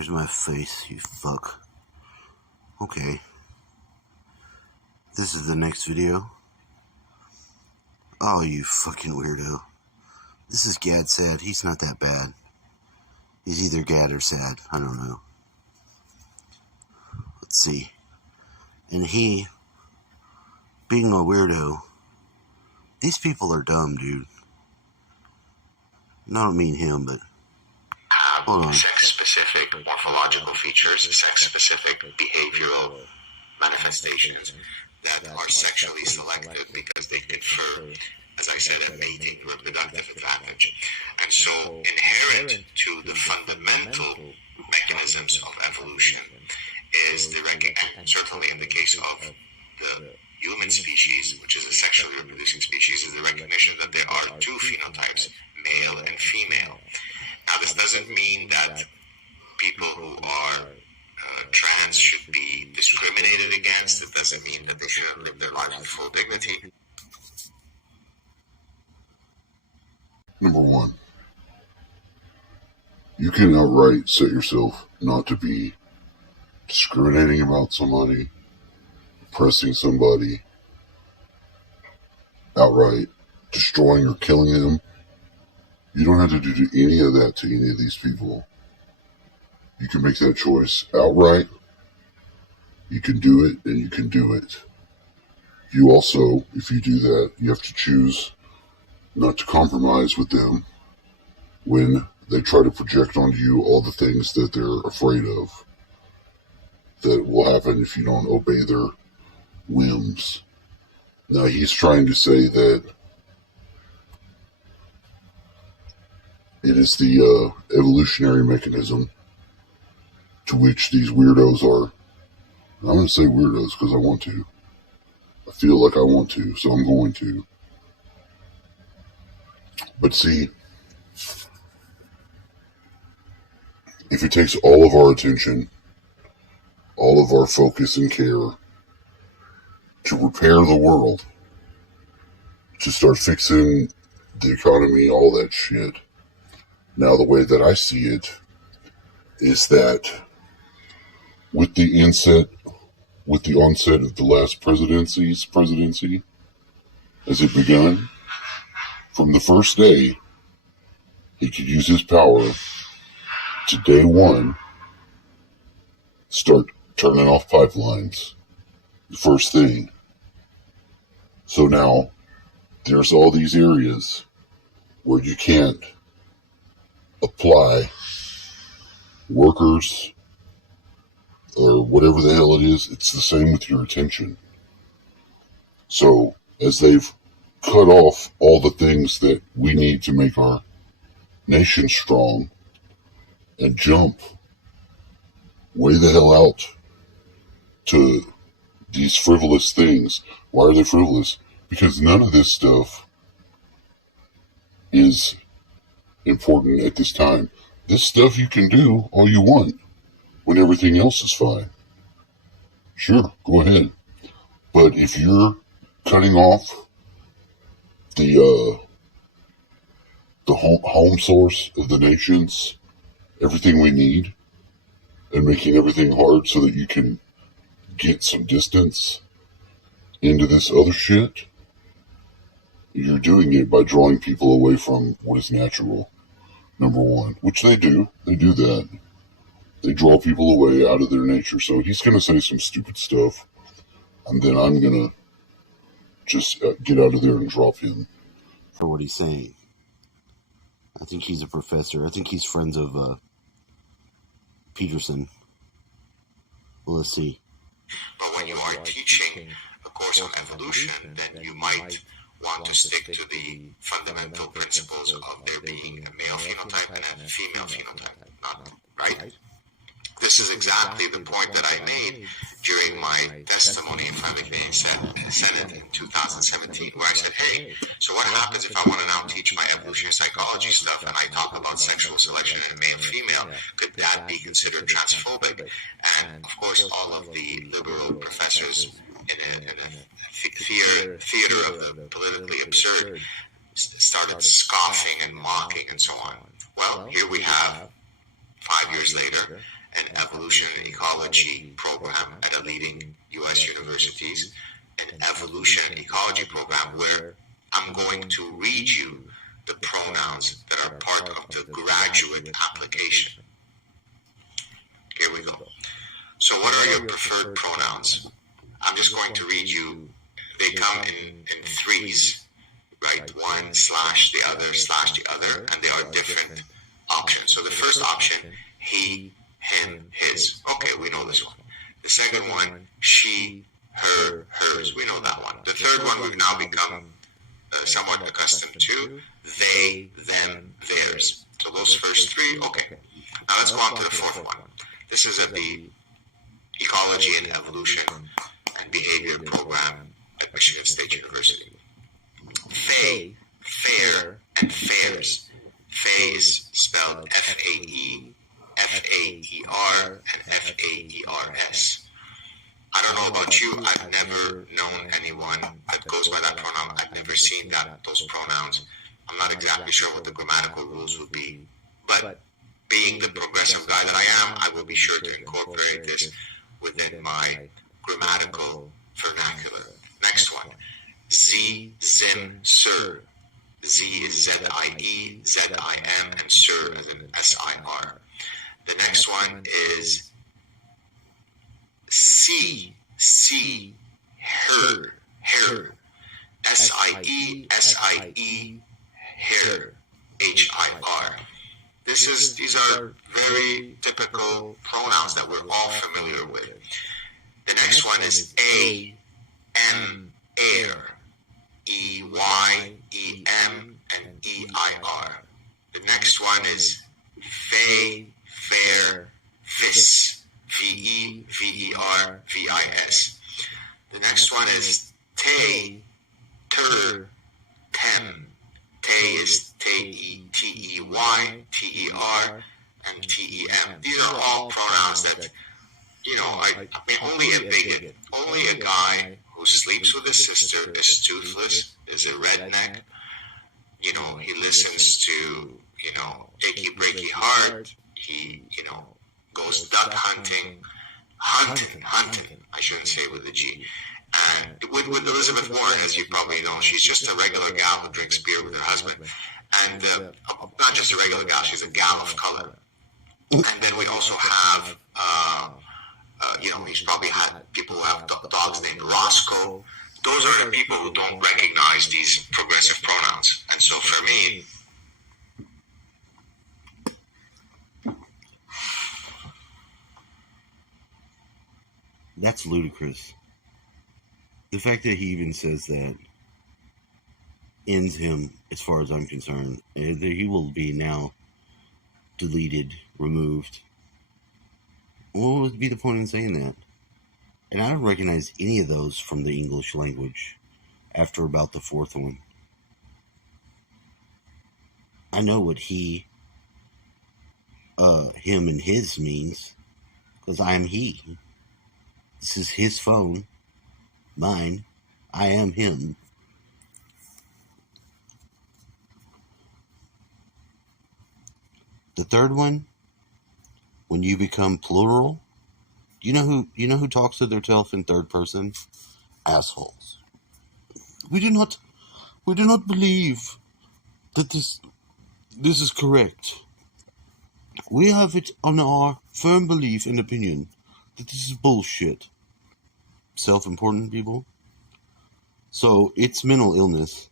Here's my face, you fuck. Okay. This is the next video. Oh, you fucking weirdo. This is Gad Sad. He's not that bad. He's either Gad or Sad. I don't know. Let's see. And he, being a weirdo, these people are dumb, dude. I don't mean him, but hold on. Sex-specific morphological features, sex-specific behavioral manifestations that are sexually selected because they confer, as I said, a mating reproductive advantage. And so inherent to the fundamental mechanisms of evolution is the recognition, certainly in the case of the human species, which is a sexually reproducing species, is the recognition that there are two phenotypes, male and female. Now, this doesn't mean that people who are trans should be discriminated against. It doesn't mean that they shouldn't live their life with full dignity. Number one, you can outright set yourself not to be discriminating about somebody, oppressing somebody, outright destroying or killing them. You don't have to do any of that to any of these people. You can make that choice outright. You can do it, and you can do it. You also, if you do that, you have to choose not to compromise with them when they try to project onto you all the things that they're afraid of that will happen if you don't obey their whims. Now, he's trying to say that it is the evolutionary mechanism to which these weirdos are. I'm going to say weirdos because I want to. I feel like I want to, so I'm going to. But see, if it takes all of our attention, all of our focus and care to repair the world, to start fixing the economy, all that shit. Now, the way that I see it is that with the onset of the last presidency, as it begun, from the first day, he could use his power to day one, start turning off pipelines. The first thing. So now, there's all these areas where you can't apply workers or whatever the hell it is. It's the same with your attention. So as they've cut off all the things that we need to make our nation strong and jump way the hell out to these frivolous things. Why are they frivolous? Because none of this stuff is important at this time. This stuff you can do all you want when everything else is fine. Sure, go ahead. But if you're cutting off the home source of the nations, everything we need, and making everything hard so that you can get some distance into this other shit, you're doing it by drawing people away from what is natural, number one, which they do. They do that. They draw people away out of their nature. So he's going to say some stupid stuff, and then I'm going to just get out of there and drop him. For what he's saying. I think he's a professor. I think he's friends of Peterson. Well, let's see. But when you are teaching a course on evolution, then you might want to stick to the fundamental principles of there being a male phenotype and a female phenotype, right? This is exactly the point that I made during my testimony in front of the Canadian Senate in 2017, where I said, hey, so what happens if I want to now teach my evolutionary psychology stuff and I talk about sexual selection in a male-female? Could that be considered transphobic? And, of course, all of the liberal professors in a theater of the politically absurd started scoffing and mocking and so on. Well, here we have, 5 years later, evolution and ecology program at a leading U.S. universities, an evolution and ecology program where I'm going to read you the pronouns that are part of the graduate application. Here we go. So what are your preferred pronouns? I'm just going to read you. They come in threes, right? One slash the other, and they are different options. So the first option, he, him, his. Okay, we know this one. The second one, she, her, hers. We know that one. The third one we've now become somewhat accustomed to, they, them, theirs. So those first three, okay. Now let's go on to the fourth one. This is at the Ecology and Evolution and Behavior program at Michigan State University. Fae, fair, and fairs. Fae is spelled F-A-E, F-A-E-R, and F-A-E-R-S. I don't know about you, I've never known anyone that goes by that pronoun. I've never seen those pronouns. I'm not exactly sure what the grammatical rules would be, but being the progressive guy that I am, I will be sure to incorporate this within my grammatical vernacular. Next one, Z, Zim, Sir. Z is Z-I-E, Z-I-M, and Sir as in S-I-R. The next one is C, her, S-I-E, S-I-E, her, H-I-R. These are very typical pronouns that we're all familiar with. The next one is A, M, air, E-Y, E-M, and E-I-R. The next one is Fe, fair, vis, V-E, V-E-R, V-I-S. The next one is Te, ter, tem. Te is T-E-Y, T-E-R, and T-E-M. These are all pronouns that, I mean, only a bigot, only a guy who sleeps with his sister is toothless, is a redneck. He listens to, Achy Breaky Heart. He, goes duck hunting, I shouldn't say with a G. And with Elizabeth Warren, as you probably know, she's just a regular gal who drinks beer with her husband. And not just a regular gal, she's a gal of color. And then we also have, he's probably had people who have dogs named Roscoe. Those are the people who don't recognize these progressive pronouns. And so for me, that's ludicrous. The fact that he even says that ends him, as far as I'm concerned. He will be now deleted, removed. What would be the point in saying that? And I don't recognize any of those from the English language after about the fourth one. I know what he, him and his means, because I am he. This is his phone, mine. I am him. The third one, when you become plural, you know who talks to their self in third person? Assholes. We do not believe that this is correct. We have it on our firm belief and opinion that this is bullshit. Self-important people. So it's mental illness.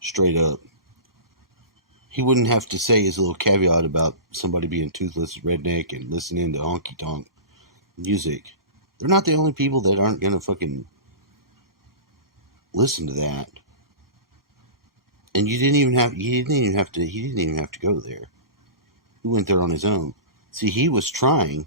Straight up. He wouldn't have to say his little caveat about somebody being toothless, redneck, and listening to honky-tonk music. They're not the only people that aren't gonna fucking listen to that. And he didn't even have to go there. He went there on his own. See, he was trying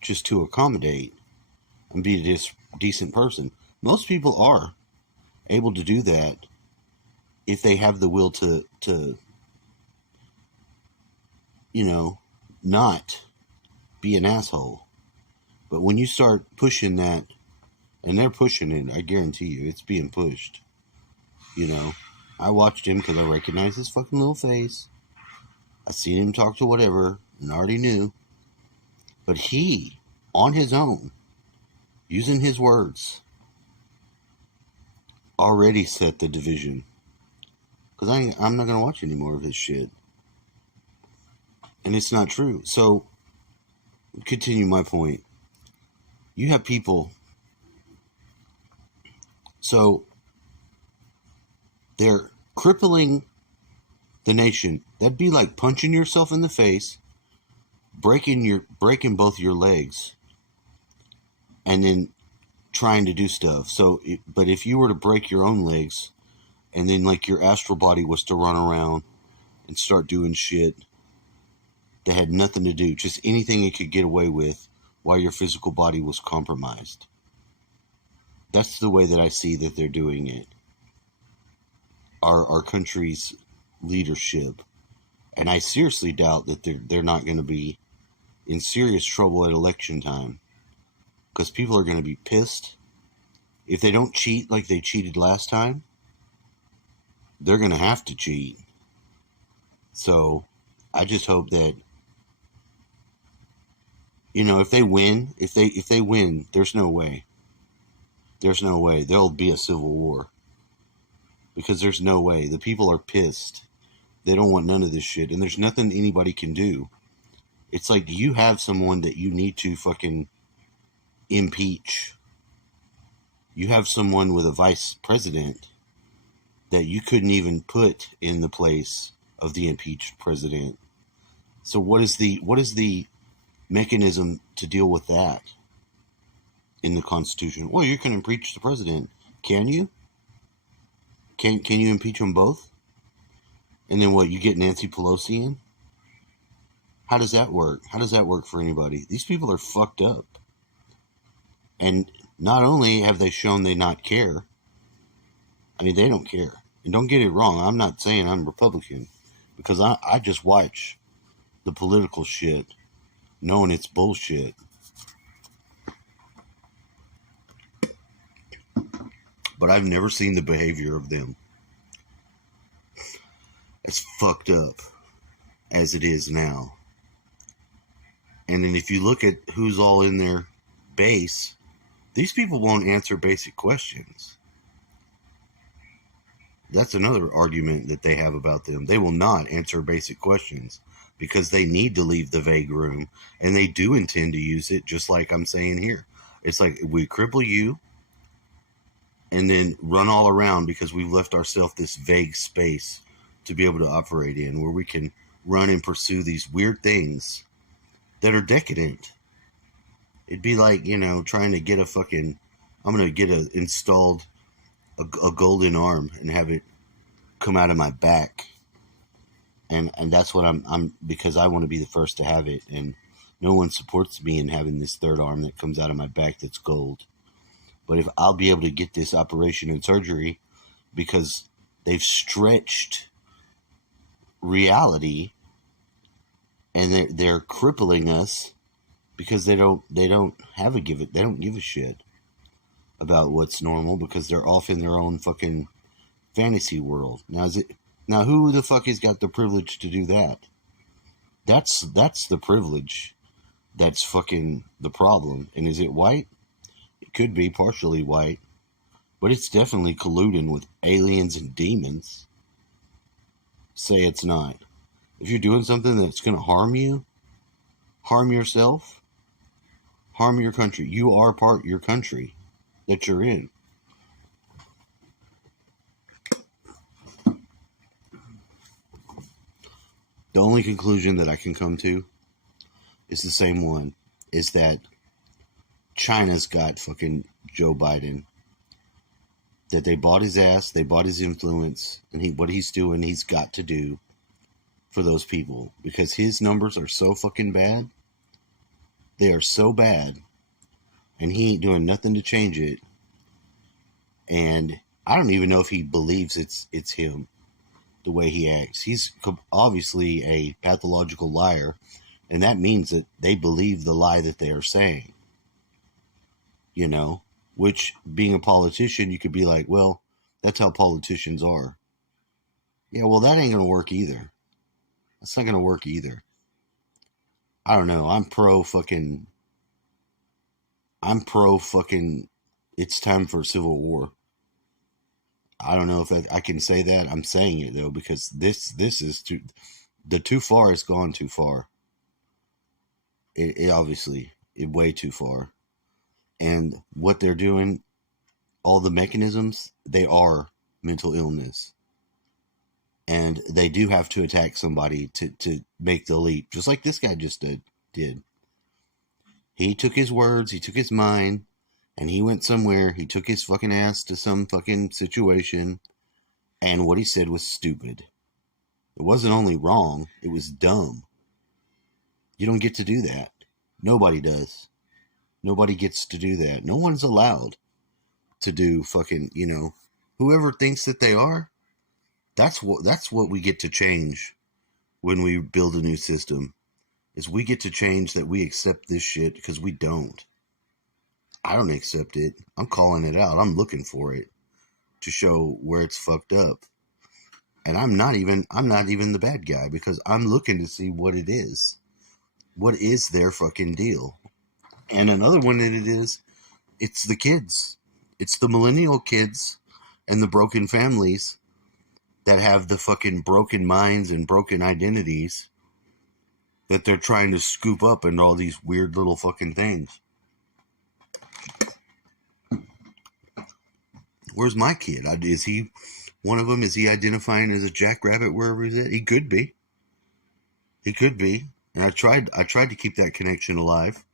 just to accommodate and be a decent person. Most people are able to do that if they have the will to not be an asshole. But when you start pushing that, and they're pushing it, I guarantee you, it's being pushed. I watched him because I recognized his fucking little face. I seen him talk to whatever, and already knew. But he, on his own, using his words, already set the division. Because I'm not going to watch any more of his shit. And it's not true. So, continue my point. You have people. So, they're crippling the nation. That'd be like punching yourself in the face, breaking both your legs, and then trying to do stuff. So, but if you were to break your own legs, and then like your astral body was to run around and start doing shit that had nothing to do, just anything it could get away with while your physical body was compromised. That's the way that I see that they're doing it. Our country's leadership. And I seriously doubt that they're not going to be in serious trouble at election time. Because people are going to be pissed. If they don't cheat like they cheated last time, they're going to have to cheat. So, I just hope that, you know, if they win, there's no way. There's no way. There'll be a civil war. Because there's no way. The people are pissed. They don't want none of this shit. And there's nothing anybody can do. It's like, do you have someone that you need to fucking impeach? You have someone with a vice president that you couldn't even put in the place of the impeached president. So what is the mechanism to deal with that in the Constitution? Well, you can impeach the president. Can you? Can you impeach them both? And then what, you get Nancy Pelosi in? How does that work? How does that work for anybody? These people are fucked up. And not only have they shown they not care, I mean, they don't care. And don't get it wrong, I'm not saying I'm Republican, because I just watch the political shit, knowing it's bullshit. But I've never seen the behavior of them. It's fucked up as it is now. And then if you look at who's all in their base, these people won't answer basic questions. That's another argument that they have about them. They will not answer basic questions because they need to leave the vague room, and they do intend to use it, just like I'm saying here. It's like we cripple you and then run all around because we've left ourselves this vague space to be able to operate in, where we can run and pursue these weird things that are decadent. It'd be like, you know, trying to get I'm going to get installed a golden arm and have it come out of my back. And that's what I'm because I want to be the first to have it. And no one supports me in having this third arm that comes out of my back that's gold. But if I'll be able to get this operation and surgery because they've stretched reality and they're crippling us because they don't give a shit about what's normal because they're off in their own fucking fantasy world. Now who the fuck has got the privilege to do that? That's the privilege that's fucking the problem. And is it white? It could be partially white, but it's definitely colluding with aliens and demons. Say it's not. If you're doing something that's going to harm you, harm yourself, harm your country, you are part of your country that you're in. The only conclusion that I can come to is the same one, is that China's got fucking Joe Biden. That they bought his ass, they bought his influence, and what he's doing, he's got to do for those people. Because his numbers are so fucking bad. They are so bad. And he ain't doing nothing to change it. And I don't even know if he believes it's him, the way he acts. He's obviously a pathological liar. And that means that they believe the lie that they are saying. You know? Which, being a politician, you could be like, well, that's how politicians are. Yeah, well, that ain't going to work either. That's not going to work either. I don't know. I'm pro fucking. It's time for civil war. I don't know if I can say that. I'm saying it though because this is too far has gone too far. It obviously way too far, and what they're doing, all the mechanisms, they are mental illness, and they do have to attack somebody to make the leap, just like this guy just did. He took his words, he took his mind, and he went somewhere. He took his fucking ass to some fucking situation, and what he said was stupid. It wasn't only wrong, it was dumb. You don't get to do that. Nobody does. Nobody gets to do that. No one's allowed to do fucking, whoever thinks that they are, that's what we get to change when we build a new system. Is we get to change that we accept this shit, because we don't. I don't accept it. I'm calling it out. I'm looking for it to show where it's fucked up. And I'm not even the bad guy, because I'm looking to see what it is. What is their fucking deal? And another one that it's the kids. It's the millennial kids and the broken families that have the fucking broken minds and broken identities that they're trying to scoop up into all these weird little fucking things. Where's my kid? Is he one of them? Is he identifying as a jackrabbit wherever he's at? He could be. He could be. And I tried to keep that connection alive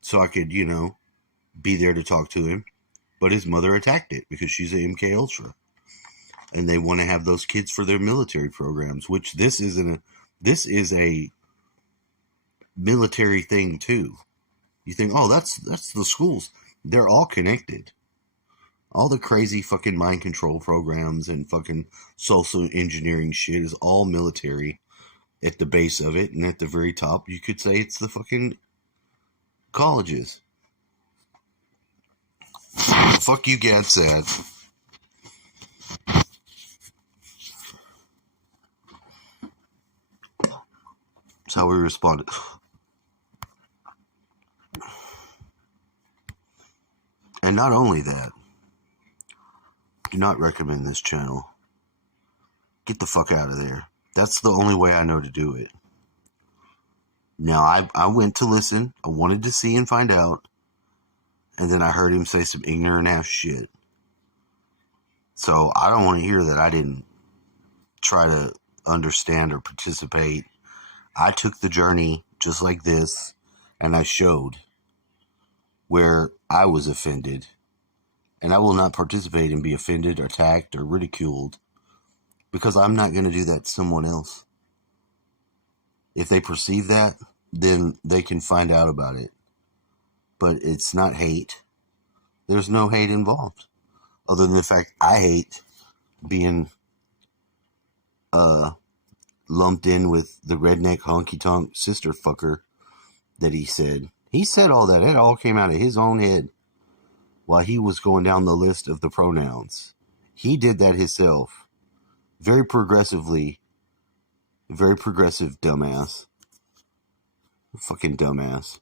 so I could, be there to talk to him. But his mother attacked it because she's an MK Ultra. And they want to have those kids for their military programs, which this is a military thing too. You think, oh, that's the schools. They're all connected. All the crazy fucking mind control programs and fucking social engineering shit is all military at the base of it. And at the very top, you could say it's the fucking colleges. Fuck you, Gad said. That's how we responded. And not only that, do not recommend this channel. Get the fuck out of there. That's the only way I know to do it. Now, I went to listen. I wanted to see and find out. And then I heard him say some ignorant ass shit. So I don't want to hear that I didn't try to understand or participate. I took the journey just like this, and I showed where I was offended. And I will not participate and be offended or attacked or ridiculed, because I'm not going to do that to someone else. If they perceive that, then they can find out about it. But it's not hate. There's no hate involved, other than the fact I hate being lumped in with the redneck honky-tonk sister fucker that he said. He said all that. It all came out of his own head while he was going down the list of the pronouns. He did that himself. Very progressively. Very progressive dumbass. Fucking dumbass.